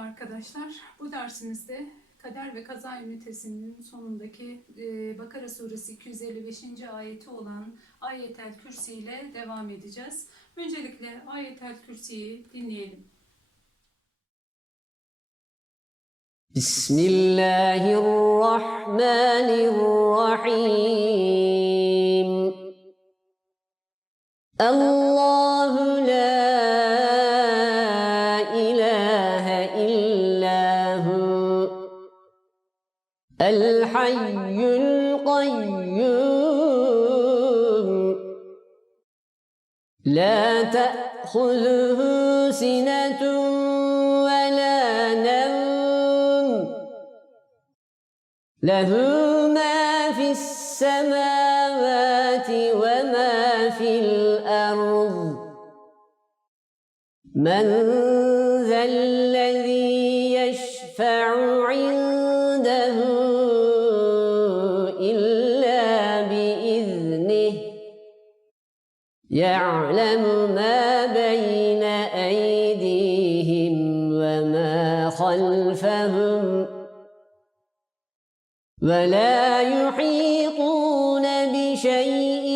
Arkadaşlar. Bu dersimizde kader ve kaza ünitesinin sonundaki e, Bakara suresi 255. ayeti olan Ayetel Kürsi ile devam edeceğiz. Öncelikle Ayetel Kürsi'yi dinleyelim. Bismillahirrahmanirrahim. Allah لا تأخذه سنة ولا نوم. له ما في السماوات وما في الأرض. من ذا يعلم ما بين أيديهم وما خلفهم ولا يحيطون بشيء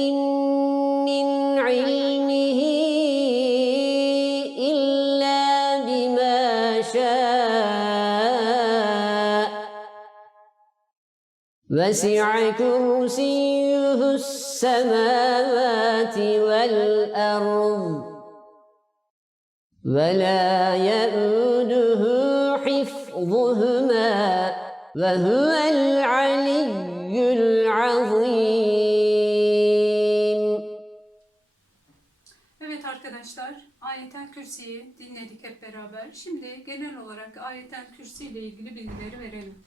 وسع كرسيه السماوات والأرض ولا يؤوده حفظهما وهو العلي العظيم Evet arkadaşlar, Ayetel Kürsi'yi dinledik hep beraber. Şimdi genel olarak Ayetel Kürsi ile ilgili bilgileri verelim.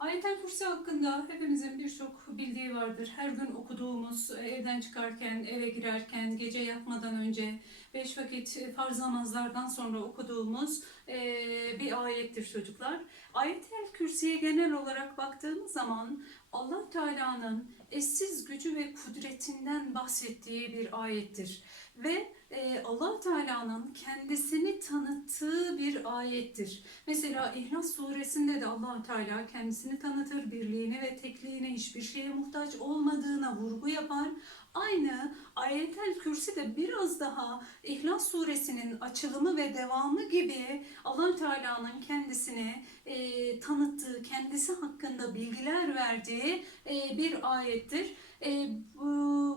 Ayetel Kürsi hakkında hepimizin birçok bildiği vardır. Her gün okuduğumuz, evden çıkarken, eve girerken, gece yatmadan önce, beş vakit farz namazlardan sonra okuduğumuz eee, bir ayettir çocuklar. Ayetel Kürsi'ye genel olarak baktığımız zaman Allah Teala'nın eşsiz gücü ve kudretinden bahsettiği bir ayettir. Ve e, allah Teala'nın kendisini tanıttığı bir ayettir. Mesela İhlas suresinde de allah Teala kendisini tanıtır, birliğine ve tekliğine hiçbir şeye muhtaç olmadığına vurgu yapar. Aynı Ayetel Kürsi de biraz daha İhlas suresinin açılımı ve devamı gibi allah Teala'nın kendisini e, tanıttığı, kendisi hakkında bilgiler verdiği e, bir ayettir. E,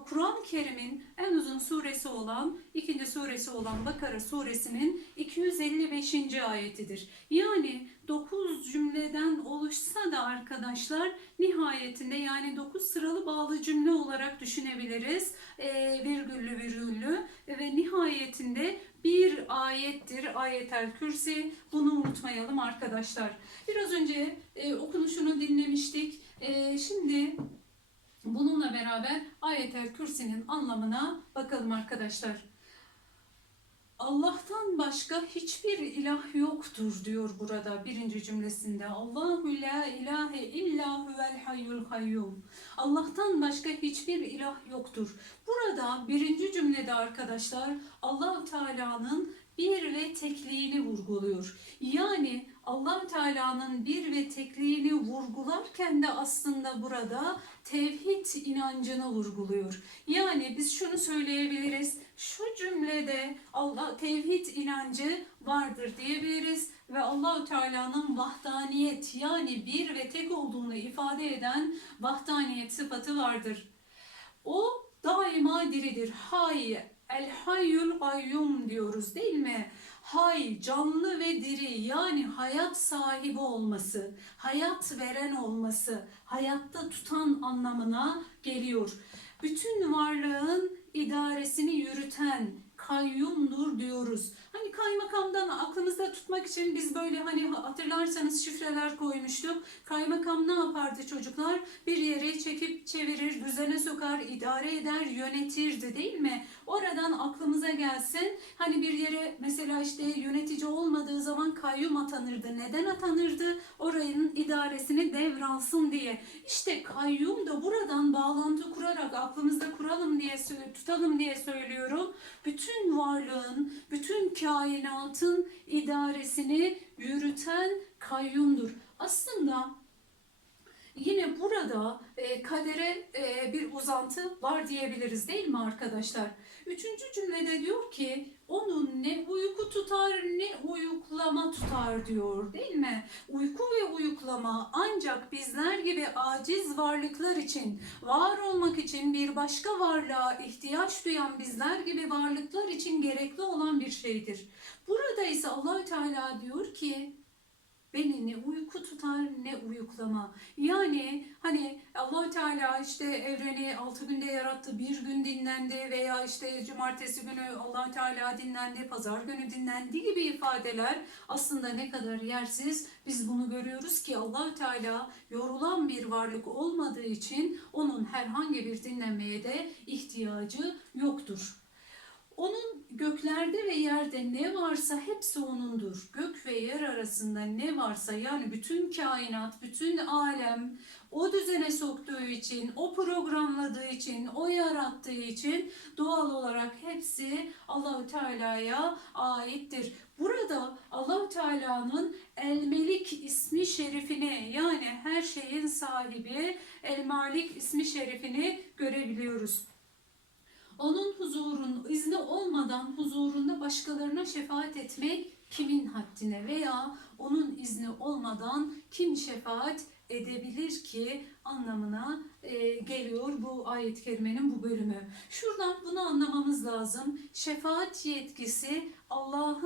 Kur'an-ı Kerim'in en uzun suresi olan, ikinci suresi olan Bakara suresinin 255. ayetidir. Yani 9 cümleden oluşsa da arkadaşlar nihayetinde yani 9 sıralı bağlı cümle olarak düşünebiliriz. E, virgüllü virgüllü ve nihayetinde bir ayettir ayetel kürsi. Bunu unutmayalım arkadaşlar. Biraz önce e, okunuşunu dinlemiştik. E, şimdi bununla beraber ayetel kürsinin anlamına bakalım arkadaşlar. Allah'tan başka hiçbir ilah yoktur diyor burada birinci cümlesinde. Allahu la ilahe illa huvel hayyul kayyum. Allah'tan başka hiçbir ilah yoktur. Burada birinci cümlede arkadaşlar Allahu Teala'nın bir ve tekliğini vurguluyor. Yani allah Teala'nın bir ve tekliğini vurgularken de aslında burada tevhid inancını vurguluyor. Yani biz şunu söyleyebiliriz. Şu cümlede Allah tevhid inancı vardır diyebiliriz ve Allahu Teala'nın vahdaniyet yani bir ve tek olduğunu ifade eden vahdaniyet sıfatı vardır. O daima diridir. Hay, el hayyul kayyum diyoruz değil mi? Hay, canlı ve diri yani hayat sahibi olması, hayat veren olması, hayatta tutan anlamına geliyor. Bütün varlığın idaresini yürüten kayyumdur diyoruz. Hani kaymakamdan aklımızda tutmak için biz böyle hani hatırlarsanız şifreler koymuştuk. Kaymakam ne yapardı çocuklar? Bir yere çekip çevirir, düzene sokar, idare eder, yönetirdi değil mi? Oradan aklımıza gelsin. Hani bir yere mesela işte yönetici olmadığı zaman kayyum atanırdı. Neden atanırdı? Oranın idaresini devralsın diye. İşte kayyum da buradan bağlantı kurarak aklımızda kuralım diye tutalım diye söylüyorum. Bütün varlığın, bütün kainatın idaresini yürüten kayyumdur. Aslında Yine burada e, kadere e, bir uzantı var diyebiliriz değil mi arkadaşlar? Üçüncü cümlede diyor ki onun ne uyku tutar ne uyuklama tutar diyor değil mi? Uyku ve uyuklama ancak bizler gibi aciz varlıklar için var olmak için bir başka varlığa ihtiyaç duyan bizler gibi varlıklar için gerekli olan bir şeydir. Burada ise Allahü Teala diyor ki Beni ne uyku tutar ne uyuklama. Yani hani allah Teala işte evreni altı günde yarattı, bir gün dinlendi veya işte cumartesi günü allah Teala dinlendi, pazar günü dinlendi gibi ifadeler aslında ne kadar yersiz. Biz bunu görüyoruz ki allah Teala yorulan bir varlık olmadığı için onun herhangi bir dinlenmeye de ihtiyacı yoktur. Onun göklerde ve yerde ne varsa hepsi O'nundur. Gök ve yer arasında ne varsa yani bütün kainat, bütün alem o düzene soktuğu için, o programladığı için, o yarattığı için doğal olarak hepsi Allahü Teala'ya aittir. Burada Allahü Teala'nın El Melik ismi şerifini yani her şeyin sahibi El Malik ismi şerifini görebiliyoruz. Onun huzurun izni olmadan huzurunda başkalarına şefaat etmek kimin haddine veya onun izni olmadan kim şefaat edebilir ki anlamına e, geliyor bu ayet-i kerimenin bu bölümü. Şuradan bunu anlamamız lazım. Şefaat yetkisi izin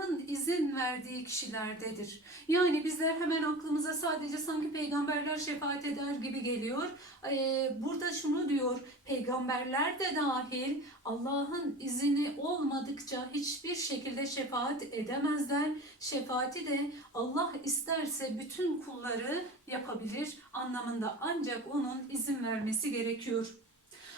verdiği kişilerdedir. Yani bizler hemen aklımıza sadece sanki peygamberler şefaat eder gibi geliyor. E, burada şunu diyor, peygamberler de dahil Allah'ın izini olmadıkça hiçbir şekilde şefaat edemezler. Şefaati de Allah isterse bütün kulları yapabilir anlamında ancak onun izin vermesi gerekiyor.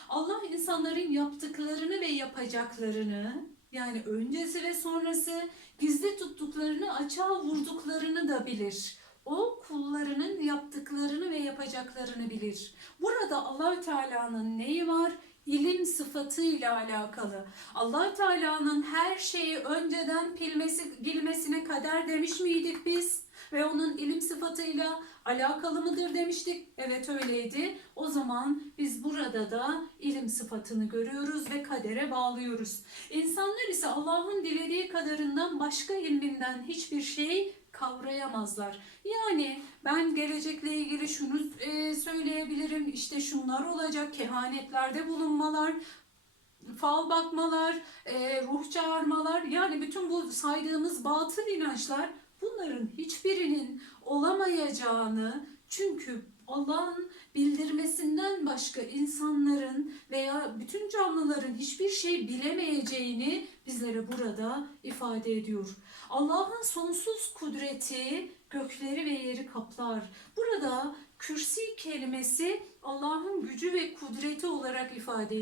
Allah insanların yaptıklarını ve yapacaklarını yani öncesi ve sonrası gizli tuttuklarını açığa vurduklarını da bilir. O kullarının yaptıklarını ve yapacaklarını bilir. Burada Allahü Teala'nın neyi var? İlim sıfatıyla alakalı. allah Teala'nın her şeyi önceden bilmesi, bilmesine kader demiş miydik biz? Ve onun ilim sıfatıyla alakalı mıdır demiştik. Evet öyleydi. O zaman biz burada da ilim sıfatını görüyoruz ve kadere bağlıyoruz. İnsanlar ise Allah'ın dilediği kadarından başka ilminden hiçbir şey kavrayamazlar. Yani ben gelecekle ilgili şunu e, söyleyebilirim. İşte şunlar olacak. Kehanetlerde bulunmalar, fal bakmalar, e, ruh çağırmalar yani bütün bu saydığımız batıl inançlar bunların hiçbirinin olamayacağını çünkü Allah'ın bildirmesinden başka insanların veya bütün canlıların hiçbir şey bilemeyeceğini bizlere burada ifade ediyor. Allah'ın sonsuz kudreti gökleri ve yeri kaplar. Burada kürsi kelimesi Allah'ın gücü ve kudreti olarak ifade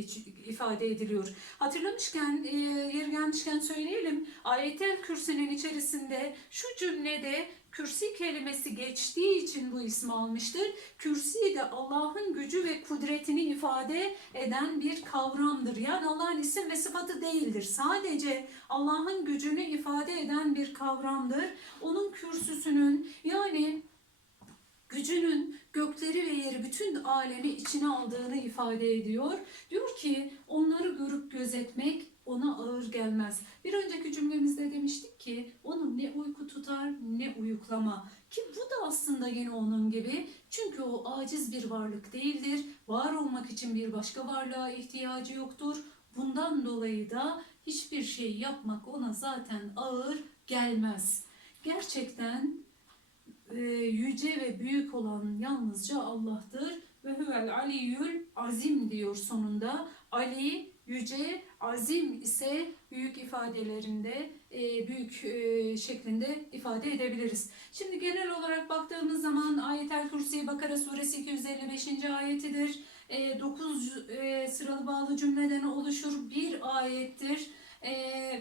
ifade ediliyor. Hatırlamışken, e, yeri gelmişken söyleyelim. Ayetel Kürsi'nin içerisinde şu cümlede kürsi kelimesi geçtiği için bu ismi almıştır. Kürsi de Allah'ın gücü ve kudretini ifade eden bir kavramdır. Yani Allah'ın isim ve sıfatı değildir. Sadece Allah'ın gücünü ifade eden bir kavramdır. Onun kürsüsünün yani gücünün gökleri ve yeri bütün alemi içine aldığını ifade ediyor. Diyor ki onları görüp gözetmek ona ağır gelmez. Bir önceki cümlemizde demiştik ki onun ne uyku tutar ne uyuklama. Ki bu da aslında yine onun gibi. Çünkü o aciz bir varlık değildir. Var olmak için bir başka varlığa ihtiyacı yoktur. Bundan dolayı da hiçbir şey yapmak ona zaten ağır gelmez. Gerçekten e, yüce ve büyük olan yalnızca Allah'tır. Ve huvel aliyyül azim diyor sonunda. Ali, yüce, azim ise büyük ifadelerinde e, büyük e, şeklinde ifade edebiliriz. Şimdi genel olarak baktığımız zaman Ayetel Kürsi Bakara suresi 255. ayetidir. 9 sıralı bağlı cümleden oluşur bir ayettir. e,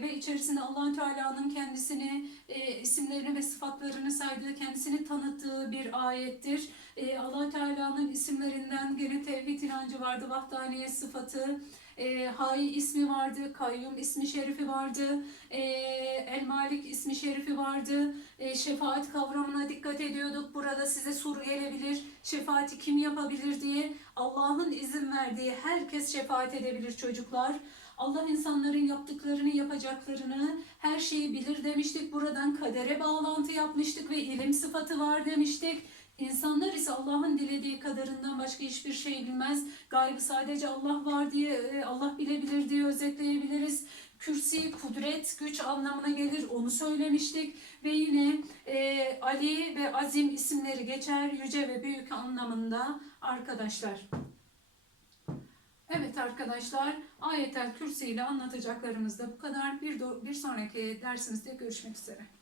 ve içerisinde allah Teala'nın kendisini, e, isimlerini ve sıfatlarını saydığı, kendisini tanıttığı bir ayettir. E, allah Teala'nın isimlerinden gene tevhid inancı vardı, vahdaniyet sıfatı, e, Hay ismi vardı, Kayyum ismi şerifi vardı, e, El Malik ismi şerifi vardı, e, şefaat kavramına dikkat ediyorduk. Burada size soru gelebilir, şefaati kim yapabilir diye. Allah'ın izin verdiği herkes şefaat edebilir çocuklar. Allah insanların yaptıklarını, yapacaklarını, her şeyi bilir demiştik. Buradan kadere bağlantı yapmıştık ve ilim sıfatı var demiştik. İnsanlar ise Allah'ın dilediği kadarından başka hiçbir şey bilmez. Gaybı sadece Allah var diye, e, Allah bilebilir diye özetleyebiliriz. Kürsi, kudret, güç anlamına gelir. Onu söylemiştik. Ve yine e, Ali ve Azim isimleri geçer. Yüce ve büyük anlamında arkadaşlar. Evet arkadaşlar, ayetel kürsi ile anlatacaklarımız da bu kadar. Bir, bir sonraki dersimizde görüşmek üzere.